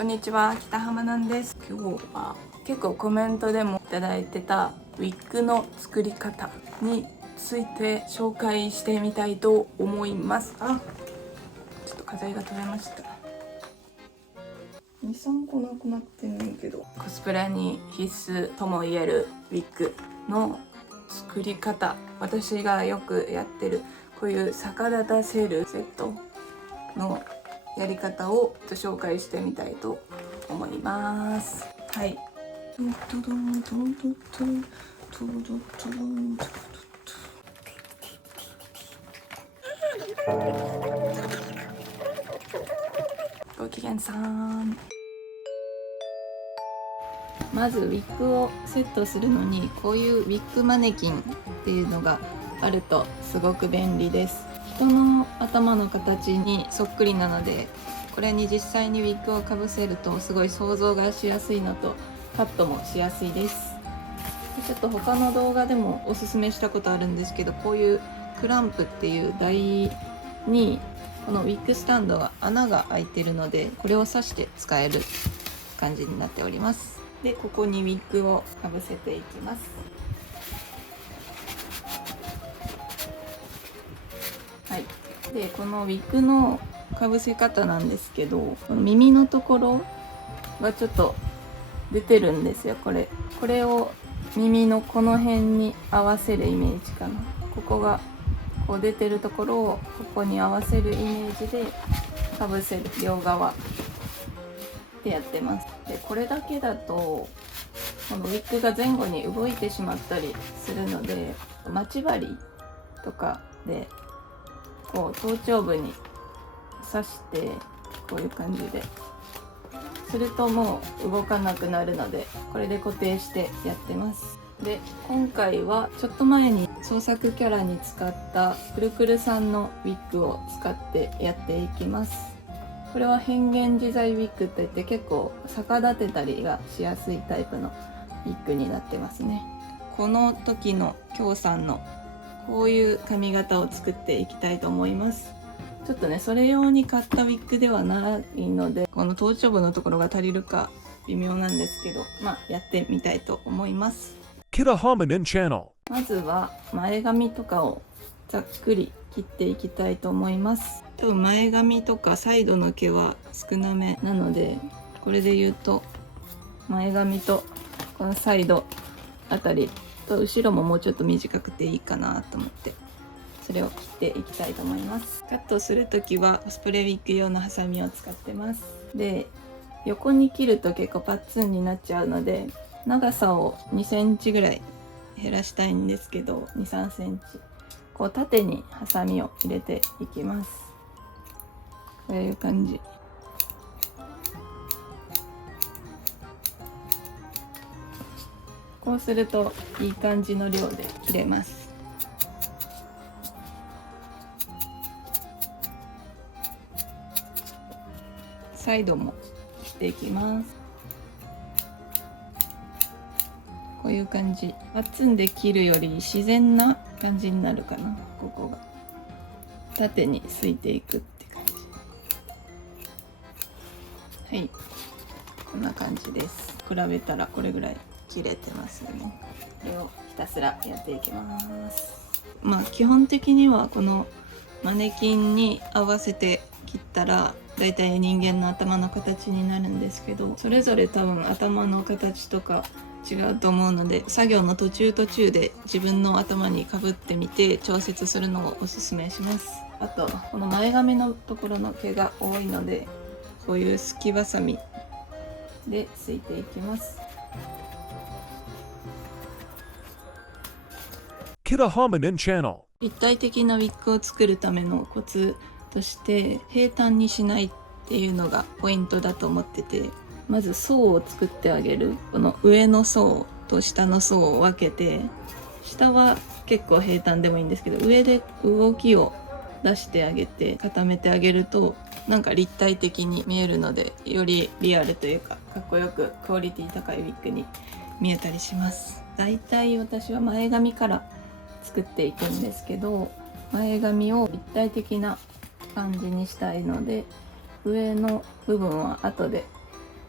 こんにちは、北浜なんです。今日は結構コメントでもいただいてたウィッグの作り方について紹介してみたいと思います。ちょっと飾りが取れました。2、3個なくなってんねんけど、コスプレに必須ともいえるウィッグの作り方、私がよくやってるこういう逆立たせるセットのやり方を紹介してみたいと思います。はい。ご機嫌さん。まずウィッグをセットするのにこういうウィッグマネキンっていうのがあるとすごく便利です。人の頭の形にそっくりなので、これに実際にウィッグをかぶせるとすごい想像がしやすいのとカットもしやすいです。ちょっと他の動画でもおすすめしたことあるんですけど、こういうクランプっていう台にこのウィッグスタンドが穴が開いてるので、これを刺して使える感じになっております。で、ここにウィッグをかぶせていきます。はい。で、このウィッグのかぶせ方なんですけど、この耳のところがちょっと出てるんですよ。これを耳のこの辺に合わせるイメージかな。ここがこう出てるところをここに合わせるイメージでかぶせる、両側でやってます。で、これだけだとこのウィッグが前後に動いてしまったりするので、待ち針とかでこう頭頂部に刺して、こういう感じでするともう動かなくなるので、これで固定してやってます。で、今回はちょっと前に創作キャラに使ったくるくるさんのウィッグを使ってやっていきます。これは変幻自在ウィッグといって結構逆立てたりがしやすいタイプのウィッグになってますね。この時のきょうさんのこういう髪型を作っていきたいと思います。ちょっとね、それ用に買ったウィッグではないので、この頭頂部のところが足りるか微妙なんですけど、やってみたいと思います。まずは前髪とかをざっくり切っていきたいと思います。多分前髪とかサイドの毛は少なめなので、これで言うと前髪とこのサイドあたりと後ろももうちょっと短くていいかなと思って、それを切っていきたいと思います。カットするときはコスプレウィッグ用のハサミを使ってます。で、横に切ると結構パッツンになっちゃうので、長さを2センチぐらい減らしたいんですけど、2、3センチこう縦にハサミを入れていきます。こういう感じ。こうするといい感じの量で切れます。サイドも切っていきます。こういう感じ。パッツンで切るより自然な感じになるかな。ここが縦にすいていくって感じ。はい、こんな感じです。比べたらこれぐらい切れてますよね。これをひたすらやっていきます。基本的にはこのマネキンに合わせて切ったらだいたい人間の頭の形になるんですけど、それぞれ多分頭の形とか違うと思うので、作業の途中で自分の頭にかぶってみて調節するのをおすすめします。あとこの前髪のところの毛が多いので、こういうすきばさみですいていきます。立体的なウィッグを作るためのコツとして、平坦にしないっていうのがポイントだと思ってて、まず層を作ってあげる。この上の層と下の層を分けて、下は結構平坦でもいいんですけど、上で動きを出してあげて固めてあげるとなんか立体的に見えるので、よりリアルというかかっこよくクオリティ高いウィッグに見えたりします。だいたい私は前髪から作っていくんですけど、前髪を立体的な感じにしたいので、上の部分は後で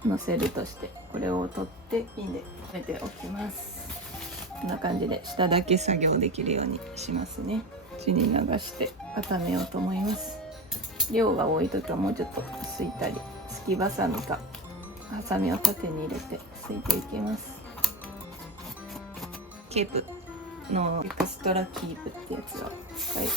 乗せるとしてこれを取ってピンで留めておきます。こんな感じで下だけ作業できるようにしますね。血に流して固めようと思います。量が多い時はもうちょっとすいたり、すきばさみかハサミを縦に入れてすいていきます。ケープのエクストラキープってやつを使えて、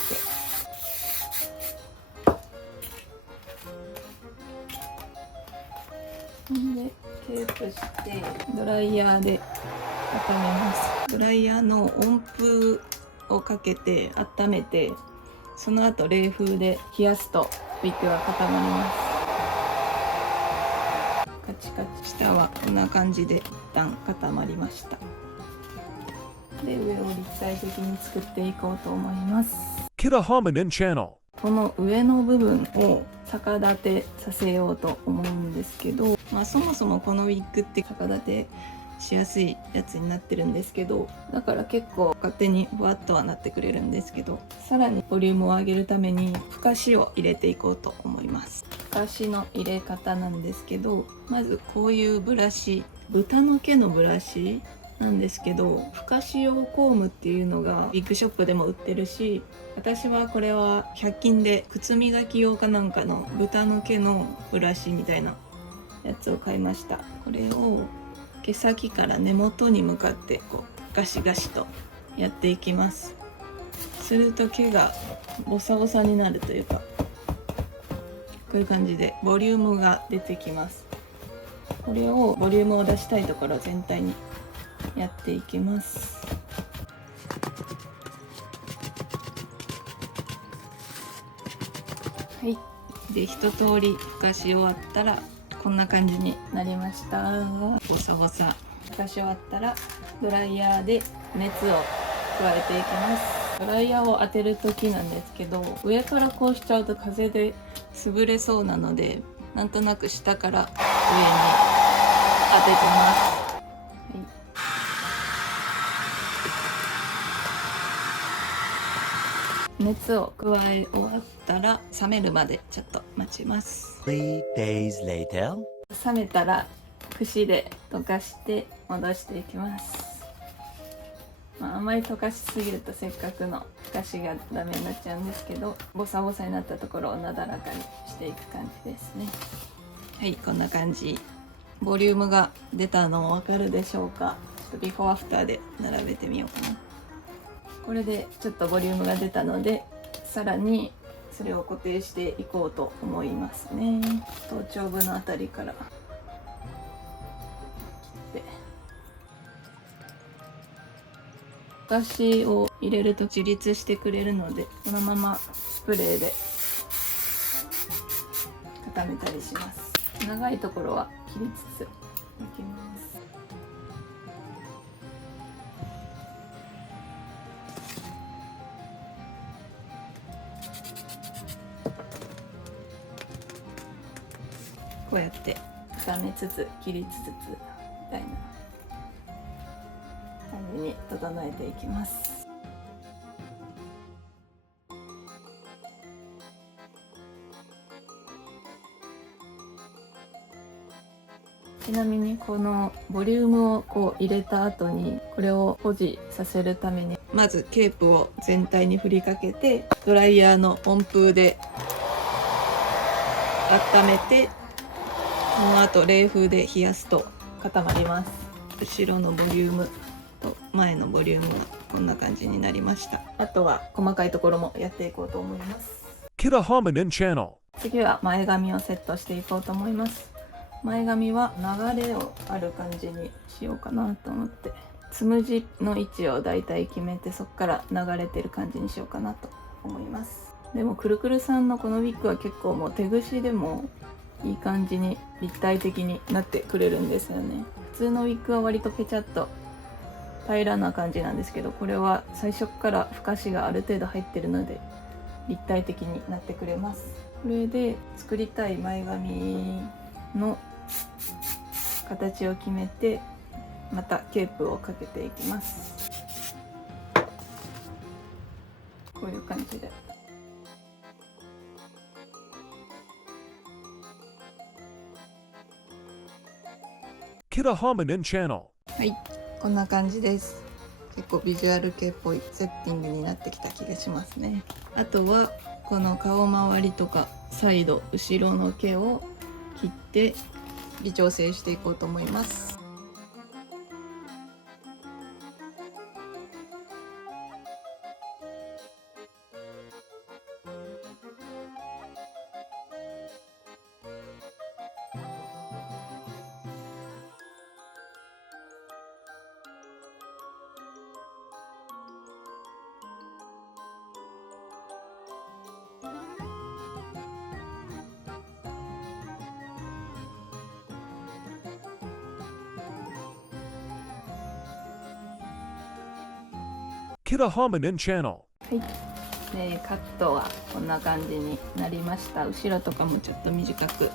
でケープしてドライヤーで温めます。ドライヤーの温風をかけて温めて、その後冷風で冷やすとウィッグが固まります。カチカチ。下はこんな感じで一旦固まりました。で、上を立体的に作っていこうと思います。Kida Hominin Channel。この上の部分を逆立てさせようと思うんですけど、そもそもこのウィッグって逆立てしやすいやつになってるんですけど、だから結構勝手にふわっとはなってくれるんですけど、さらにボリュームを上げるためにふかしを入れていこうと思います。ふかしの入れ方なんですけど、まずこういうブラシ、豚の毛のブラシなんですけど、ふかし用コームっていうのがビッグショップでも売ってるし、私はこれは100均で靴磨き用かなんかの豚の毛のブラシみたいなやつを買いました。これを毛先から根元に向かってこうガシガシとやっていきます。すると毛がボサボサになるというか、こういう感じでボリュームが出てきます。これをボリュームを出したいところ全体にやっていきます。はい。で、一通りふかし終わったらこんな感じになりました。ボサボサ。ふかし終わったらドライヤーで熱を加えていきます。ドライヤーを当てる時なんですけど、上からこうしちゃうと風で潰れそうなので、なんとなく下から上に当ててます。熱を加え終わったら冷めるまでちょっと待ちます。3 days later。冷めたら櫛で溶かして戻していきます。あんまり溶かしすぎるとせっかくのふかしがダメになっちゃうんですけど、ボサボサになったところをなだらかにしていく感じですね。はい、こんな感じ。ボリュームが出たのわかるでしょうか。ちょっとビフォーアフターで並べてみようかな。これでちょっとボリュームが出たので、さらにそれを固定していこうと思いますね。頭頂部のあたりからで、ふかしを入れると自立してくれるので、このままスプレーで固めたりします。長いところは切りつついきます。こうやって固めつつ切りつつみたいな感じに整えていきます。ちなみにこのボリュームをこう入れた後にこれを保持させるために、まずケープを全体に振りかけてドライヤーの温風で温めて、その後冷風で冷やすと固まります。後ろのボリュームと前のボリュームがこんな感じになりました。あとは細かいところもやっていこうと思います。 Kida Hominin Channel。次は前髪をセットしていこうと思います。前髪は流れをある感じにしようかなと思って、つむじの位置をだいたい決めて、そこから流れてる感じにしようかなと思います。でもくるくるさんのこのウィッグは結構もう手ぐしでもいい感じに立体的になってくれるんですよね。普通のウィッグは割とペチャっと平らな感じなんですけど、これは最初からふかしがある程度入ってるので立体的になってくれます。これで作りたい前髪の形を決めて、またケープをかけていきます。こういう感じで。Kida Hominin Channel. はい、こんな感じです。結構ビジュアル系っぽいセッティングになってきた気がしますね。あとはこの顔周りとかサイド、後ろの毛を切って微調整していこうと思います。Kida Hominin Channel. はい、カットはこんな感じになりました。後ろとかもちょっと短く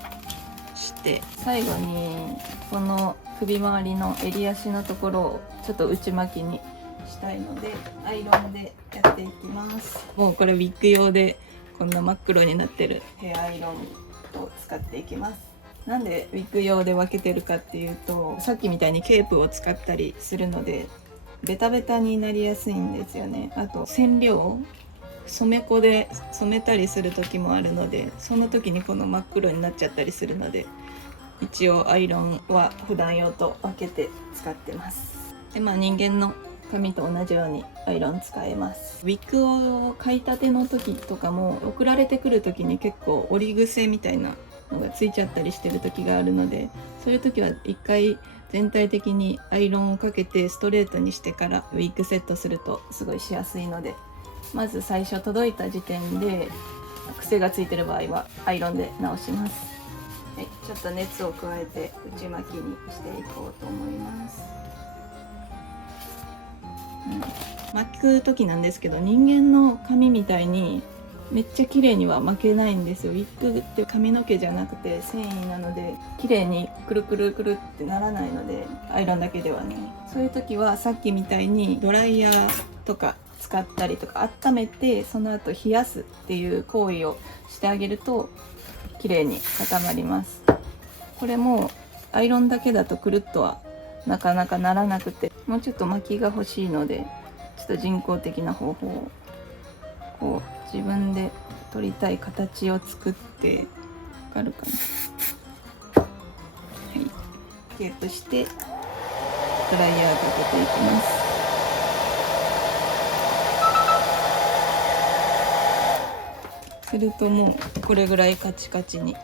して最後にこの首周りの襟足のところをちょっと内巻きにしたいのでアイロンでやっていきます。もうこれウィッグ用でこんな真っ黒になってるヘアアイロンを使っていきます。なんでウィッグ用で分けてるかっていうと、さっきみたいにケープを使ったりするのでベタベタになりやすいんですよね。あと染料染め粉で染めたりする時もあるので、その時にこの真っ黒になっちゃったりするので、一応アイロンは普段用と分けて使ってます。で人間の髪と同じようにアイロン使えます。ウィッグを買いたての時とかも送られてくる時に結構折り癖みたいなのがついちゃったりしてる時があるので、そういう時は一回全体的にアイロンをかけてストレートにしてからウィッグセットするとすごいしやすいので、まず最初届いた時点で癖がついてる場合はアイロンで直します。はい、ちょっと熱を加えて内巻きにしていこうと思います。巻く時なんですけど、人間の髪みたいにめっちゃ綺麗には巻けないんですよ。ウィッグって髪の毛じゃなくて繊維なので綺麗にくるくるくるってならないので、アイロンだけではね。そういう時はさっきみたいにドライヤーとか使ったりとか温めてその後冷やすっていう行為をしてあげると綺麗に固まります。これもアイロンだけだとくるっとはなかなかならなくて、もうちょっと巻きが欲しいのでちょっと人工的な方法をこう自分で取りたい形を作って、わかるかな。はい、ケープしてドライヤーかけていきます。するともうこれぐらいカチカチに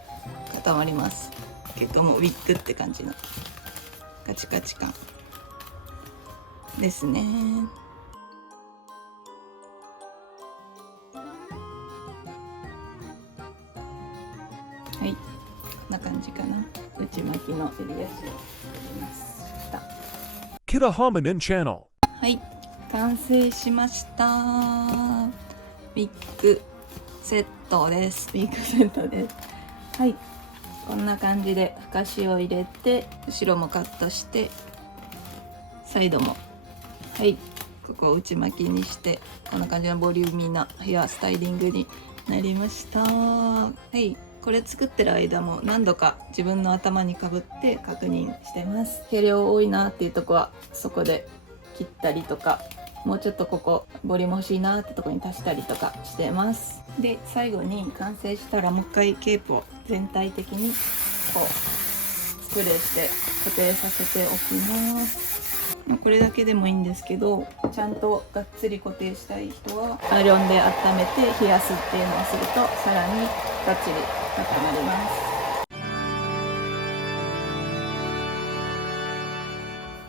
固まりますけども、ウィッグって感じのカチカチ感ですね。はい、こんな感じかな。内巻きの襟足を作りました。 Kida Hominin Channel. はい、完成しました。ウィッグセットです。ウィッグセットです。はい、こんな感じでふかしを入れて後ろもカットしてサイドも、はい、ここを内巻きにしてこんな感じのボリューミーなヘアスタイリングになりました。はい、これ作ってる間も何度か自分の頭にかぶって確認してます。毛量多いなっていうとこはそこで切ったりとか、もうちょっとここボリューム欲しいなってとこに足したりとかしてます。で最後に完成したらもう一回ケープを全体的にこうスプレーして固定させておきます。これだけでもいいんですけど、ちゃんとがっつり固定したい人はアイロンで温めて冷やすっていうのをするとさらにがっちり固まりま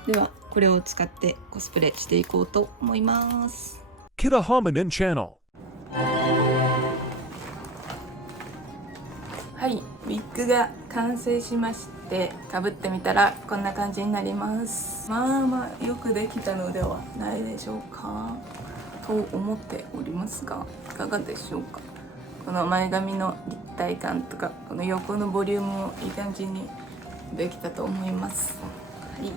す。ではこれを使ってコスプレしていこうと思います。 Kida Hominin Channel. はい、ウィッグが完成しまして、かぶってみたらこんな感じになります。まあよくできたのではないでしょうかと思っておりますが、いかがでしょうか。この前髪の立体感とかこの横のボリュームもいい感じにできたと思います。はい、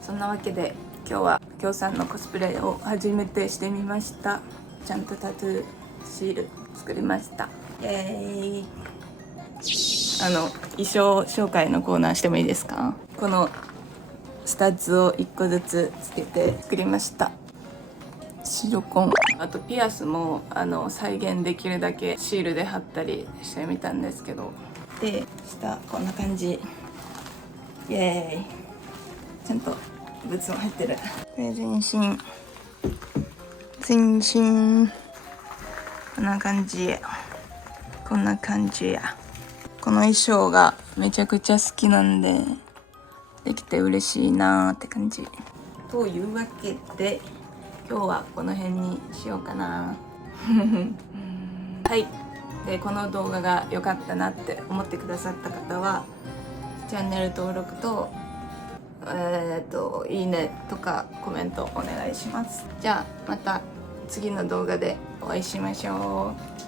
そんなわけで今日はきょうさんのコスプレを初めてしてみました。ちゃんとタトゥーシール作りました。イエーイ。衣装紹介のコーナーしてもいいですか？このスタッズを1個ずつつけて作りました。シロコン、あとピアスも再現できるだけシールで貼ったりしてみたんですけど、で下こんな感じ、イエーイ、ちゃんとブツも入ってる。これ全身こんな感じや。この衣装がめちゃくちゃ好きなんで、できて嬉しいなーって感じ。というわけで今日はこの辺にしようかなはい。でこの動画が良かったなって思ってくださった方はチャンネル登録といいねとかコメントお願いします。じゃあまた次の動画でお会いしましょう。